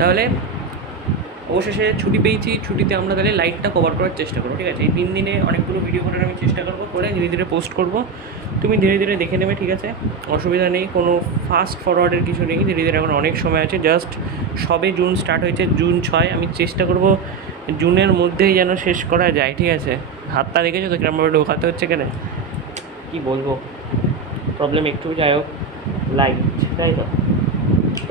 তাহলে অবশেষে ছুটি পেয়েছি, ছুটিতে আমরা তাহলে লাইটটা কভার করার চেষ্টা করবো, ঠিক আছে? এই 3 দিনে অনেকগুলো ভিডিও করার আমি চেষ্টা করবো, করে ধীরে ধীরে পোস্ট করবো। তুমি ধীরে ধীরে দেখে নেবে, ঠিক আছে? অসুবিধা নেই, কোনো ফাস্ট ফরওয়ার্ডের কিছু নেই, ধীরে ধীরে এখন অনেক সময় আছে। জাস্ট সবে জুন স্টার্ট হয়েছে, জুন 6, আমি চেষ্টা করব জুনের মধ্যেই যেন শেষ করা যায়, ঠিক আছে? হাতটা দেখেছো তো কিরমভাবে ঢোকাতে হচ্ছে, কেন কী বলবো, প্রবলেম একটু, যাই হোক। লাইট, তাই তো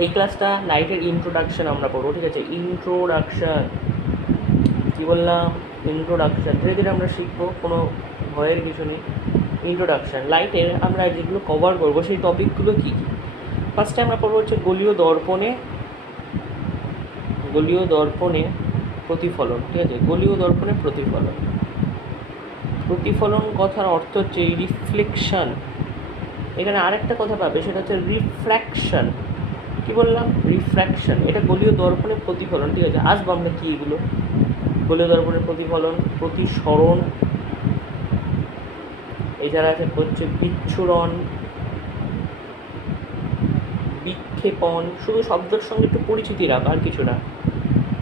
এই ক্লাসটা লাইটের ইন্ট্রোডাকশান আমরা পড়বো, ঠিক আছে? ইন্ট্রোডাকশান, কী বললাম? ইন্ট্রোডাকশান, ধীরে ধীরে আমরা শিখবো, কোনো ভয়ের কিছু নেই। ইন্ট্রোডাকশান লাইটের আমরা যেগুলো কভার করবো সেই টপিকগুলো কী কী। ফার্স্টে আমরা পড়বো হচ্ছে গলীয় দর্পণে প্রতিফলন, ঠিক আছে? গলীয় দর্পণে প্রতিফলন। প্রতিফলন কথার অর্থ হচ্ছে রিফ্লেকশন। এখানে আরেকটা কথা পাবে, সেটা হচ্ছে রিফ্র্যাকশন। কী বললাম? রিফ্র্যাকশন। এটা গলীয় দর্পণের প্রতিফলন, ঠিক আছে? আসবো আমরা কী এগুলো। গলীয় দর্পণের প্রতিফলন, প্রতিসরণ, এছাড়া আছে হচ্ছে বিচ্ছুরণ, বিক্ষেপণ। শুধু শব্দের সঙ্গে একটু পরিচিতি রাখ, আর কিছু না।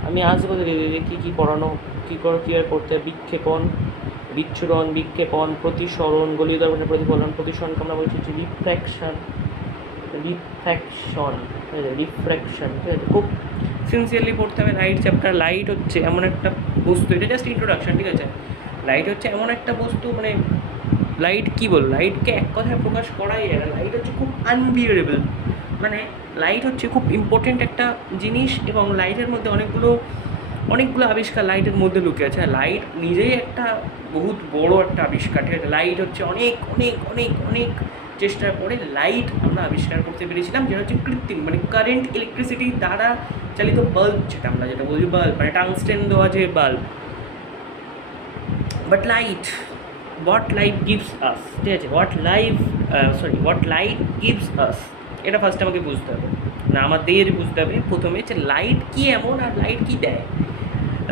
আমি আসবো ধীরে ধীরে কী কী পড়ানো, কী আর করতে হয়। বিক্ষেপণ, বিচ্ছুরণ, বিক্ষেপণ, প্রতিসরণ, গলীয় দর্পণের প্রতিফলন, প্রতিসরণকে আমরা বলছি হচ্ছে রিফ্র্যাকশন, ঠিক আছে? খুব সিনসিয়ারলি পড়তে হবে লাইট চ্যাপ্টার। লাইট হচ্ছে এমন একটা বস্তু, এটা জাস্ট ইন্ট্রোডাকশন, ঠিক আছে? লাইট হচ্ছে এমন একটা বস্তু, মানে লাইট কী বল, লাইটকে এক কথায় প্রকাশ করাই যায় না। লাইট হচ্ছে খুব আনবিয়ারেবল, মানে লাইট হচ্ছে খুব ইম্পর্টেন্ট একটা জিনিস, এবং লাইটের মধ্যে অনেকগুলো আবিষ্কার লাইটের মধ্যে লুকিয়ে আছে। লাইট নিজেই একটা বহুত বড় একটা আবিষ্কার, ঠিক আছে? লাইট হচ্ছে অনেক অনেক অনেক অনেক চেষ্টার পরে লাইট আমরা আবিষ্কার করতে পেরেছিলাম, যেটা হচ্ছে কৃত্রিম, মানে কারেন্ট ইলেকট্রিসিটি দ্বারা চালিত বাল্ব, যেটা বলি বাল্ব, মানে টাংস্টেন দেওয়া যে bulb. But what light gives us, ঠিক আছে? what light gives us, এটা ফার্স্ট আমাকে বুঝতে হবে, না আমাদের বুঝতে হবে প্রথমে যে লাইট কি এমন, আর লাইট কি দেয়।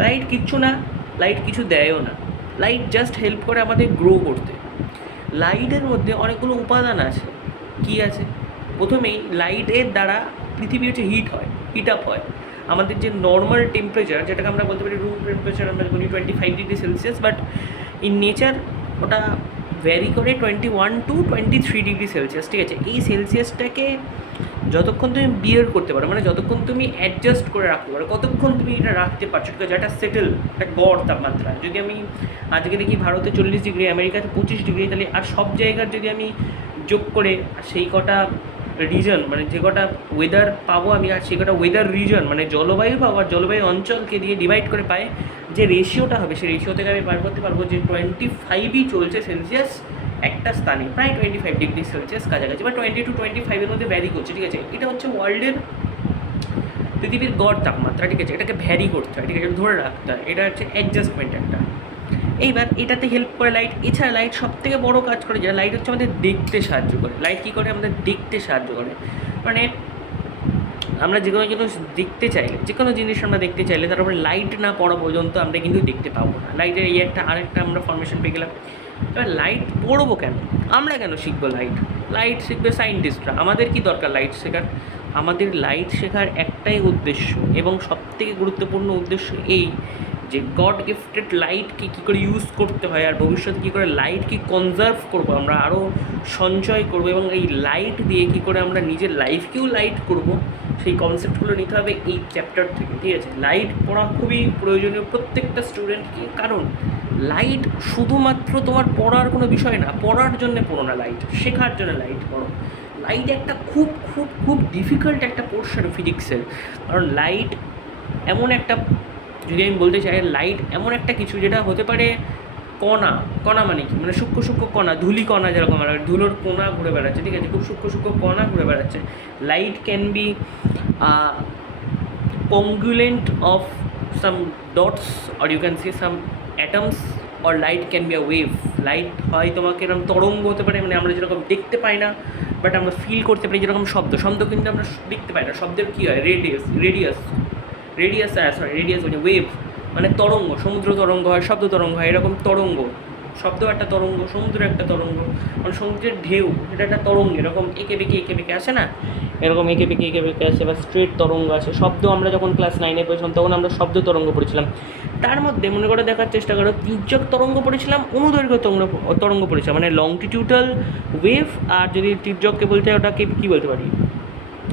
লাইট কিচ্ছু না, লাইট কিছু দেয়ও না। লাইট জাস্ট হেল্প করে আমাদের গ্রো করতে। লাইটের মধ্যে অনেকগুলো উপাদান আছে। কি আছে? প্রথমেই লাইটের দ্বারা পৃথিবী হচ্ছে হিট আপ হয়। আমাদের যে নর্মাল টেম্পারেচার, যেটাকে আমরা বলতে পারি রুম টেম্পারেচার, আমরা বলি 25 degree Celsius, but in nature ওটা ভ্যারি করে 21 to 23 ডিগ্রি সেলসিয়াস, ঠিক আছে? এই সেলসিয়াসটাকে যতক্ষণ তুমি বিয়ার করতে পারো, মানে যতক্ষণ তুমি অ্যাডজাস্ট করে রাখতে পারো, কতক্ষণ তুমি এটা রাখতে পারছো, ঠিক আছে? যেটা সেটেল, একটা গড় তাপমাত্রা। যদি আমি আজকে দেখি ভারতে 40 ডিগ্রি, আমেরিকাতে 25 ডিগ্রি, তাহলে আর সব জায়গার যদি আমি যোগ করে সেই কটা রিজন, মানে যে কটা ওয়েদার পাবো আমি, আর সেই কটা ওয়েদার রিজন মানে জলবায়ু পাবো, আর জলবায়ু অঞ্চলকে দিয়ে ডিভাইড করে পাই যে রেশিওটা হবে, সেই রেশিও থেকে আমি বার করতে পারবো যে 25ই চলছে সেলসিয়াস একটা স্থানে, প্রায় 25 ডিগ্রি সেলসিয়াস কাছাকাছি, বা 20 to 25-এর মধ্যে ভ্যারি করছে, ঠিক আছে? এটা হচ্ছে ওয়ার্ল্ডের, পৃথিবীর গড় তাপমাত্রা, ঠিক আছে? এটাকে ভ্যারি করতে হয়, ঠিক আছে? ধরে রাখতে হয়, এটা হচ্ছে অ্যাডজাস্টমেন্ট একটা। এইবার এটাতে হেল্প করে লাইট। এছাড়া লাইট সব থেকে বড়ো কাজ করে, যা লাইট হচ্ছে আমাদের দেখতে সাহায্য করে। লাইট কী করে? আমাদের দেখতে সাহায্য করে, মানে আমরা যে কোনো জিনিস দেখতে চাইলে, যে কোনো জিনিস আমরা দেখতে চাইলে, তারপরে লাইট না পড়া পর্যন্ত আমরা কিন্তু দেখতে পাবো না। লাইটের এই আরেকটা আমরা ফরমেশন পেয়ে গেলাম। এবার লাইট পড়বো কেন, আমরা কেন শিখবো লাইট শিখবে সায়েন্টিস্টরা। আমাদের কি দরকার লাইট শেখার? আমাদের লাইট শেখার একটাই উদ্দেশ্য, এবং সবথেকে গুরুত্বপূর্ণ উদ্দেশ্য এই যে গড গিফটেড লাইটকে কী করে ইউজ করতে হয়, আর ভবিষ্যতে কী করে লাইটকে কনজার্ভ করবো, আমরা আরও সঞ্চয় করবো, এবং এই লাইট দিয়ে কী করে আমরা নিজের লাইফকেও লাইট করবো, সেই কনসেপ্টগুলো নিতে হবে এই চ্যাপ্টার থেকে, ঠিক আছে? লাইট পড়া খুবই প্রয়োজনীয় প্রত্যেকটা স্টুডেন্টকে, কারণ লাইট শুধুমাত্র তোমার পড়ার কোনো বিষয় না। পড়ার জন্য পড়ো না লাইট, শেখার জন্য লাইট পড়ো। লাইট একটা খুব খুব খুব ডিফিকাল্ট একটা পোর্শন ফিজিক্সের, কারণ লাইট এমন একটা, যদি আমি বলতে চাই, লাইট এমন একটা কিছু যেটা হতে পারে কণা মানে কি, মানে সূক্ষ্ম কণা, ধুলি কণা, যেরকম আর ধুলোর কণা ঘুরে বেড়াচ্ছে, ঠিক আছে? খুব সূক্ষ্ম কণা ঘুরে বেড়াচ্ছে। Light can be congruent of some dots, or you can say some atoms, or light can be a wave. Light হয় তোমাকে এরকম তরঙ্গ হতে পারে, মানে আমরা যেরকম দেখতে পাই না, বাট আমরা ফিল করতে পারি, যেরকম শব্দ কিন্তু আমরা দেখতে পাই না। শব্দের কী হয়? রেডিয়াস মানে ওয়েভ, মানে তরঙ্গ। সমুদ্র তরঙ্গ হয়, শব্দ তরঙ্গ হয়, এরকম তরঙ্গ। শব্দ একটা তরঙ্গ, সমুদ্র একটা তরঙ্গ, মানে সমুদ্রের ঢেউ, এটা একটা তরঙ্গ, এরকম এঁকে বেঁকে আসে না, এরকম এঁকে বেঁকে আছে, বা স্ট্রেট তরঙ্গ আছে। শব্দ আমরা যখন ক্লাস 9-এ পড়েছিলাম তখন আমরা শব্দ তরঙ্গ পড়েছিলাম। তার মধ্যে মনে করে দেখার চেষ্টা করো, তির্যক তরঙ্গ পড়েছিলাম, অনুদৈর্ঘ্য তরঙ্গ পড়েছিলাম, মানে লংটিটিউডাল ওয়েভ। আর যদি তির্যককে বলতে হয় ওটাকে কী বলতে পারি,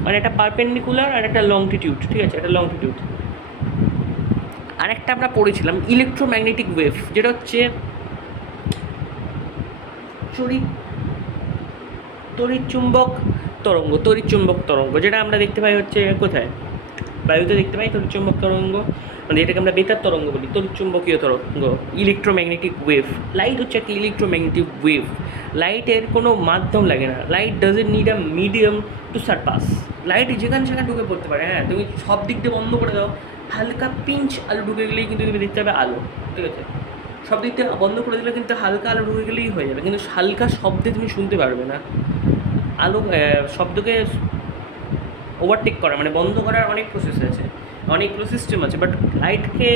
মানে একটা পারপেন্ডিকুলার আর একটা লংটিটিউড, ঠিক আছে, একটা লংটিটিউড। আরেকটা আমরা পড়েছিলাম ইলেকট্রোম্যাগনেটিক ওয়েভ, যেটা হচ্ছে তড়িৎচুম্বক তরঙ্গ, যেটা আমরা দেখতে পাই হচ্ছে কোথায়, বায়ুতে দেখতে পাই তড়িৎচুম্বক তরঙ্গ, মানে এটাকে আমরা বেতার তরঙ্গ বলি, তড়িৎচুম্বকীয় তরঙ্গ, ইলেকট্রোম্যাগনেটিক ওয়েভ। লাইট হচ্ছে একটা ইলেকট্রোম্যাগনেটিক ওয়েভ। লাইটের কোনো মাধ্যম লাগে না, light doesn't need a medium to surpass. Light যেখানে সেখানে ঢুকে পড়তে পারে। হ্যাঁ, তুমি সব দিক দিয়ে বন্ধ করে দাও, হালকা পিঞ্চ আলো ঢুকে গেলেই কিন্তু তুমি দেখতে পাবে আলো, ঠিক আছে। সব দিক দিয়ে বন্ধ করে দিলে কিন্তু হালকা আলো ঢুকে গেলেই হয়ে যাবে, কিন্তু হালকা শব্দে তুমি শুনতে পারবে না। আলো শব্দকে ওভারটেক করা, মানে বন্ধ করার অনেক প্রসেস আছে, অনেকগুলো সিস্টেম আছে, বাট লাইটকে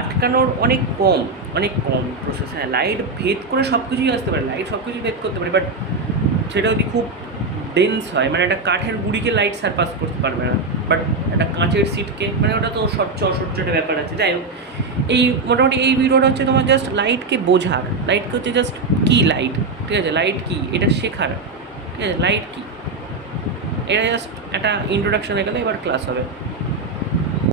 আটকানোর অনেক কম প্রসেস। হ্যাঁ, লাইট ভেদ করে সব কিছুই আসতে পারে, লাইট সব কিছুই ভেদ করতে পারে, বাট সেটা যদি খুব ডেন্স হয়, মানে একটা কাঠের গুঁড়িকে লাইট সারপাস করতে পারবে না, বাট একটা কাঁচের সিটকে, মানে ওটা তো স্বচ্ছ অস্বচ্ছ একটা ব্যাপার আছে। যাই হোক, এই মোটামুটি এই ভিডিওটা হচ্ছে তোমার জাস্ট লাইটকে বোঝার, লাইটকে হচ্ছে জাস্ট কী লাইট, ঠিক আছে, লাইট কী এটা শেখার, ঠিক আছে, লাইট কী, এটা জাস্ট একটা ইন্ট্রোডাকশন হয়ে গেলে, এবার ক্লাস হবে।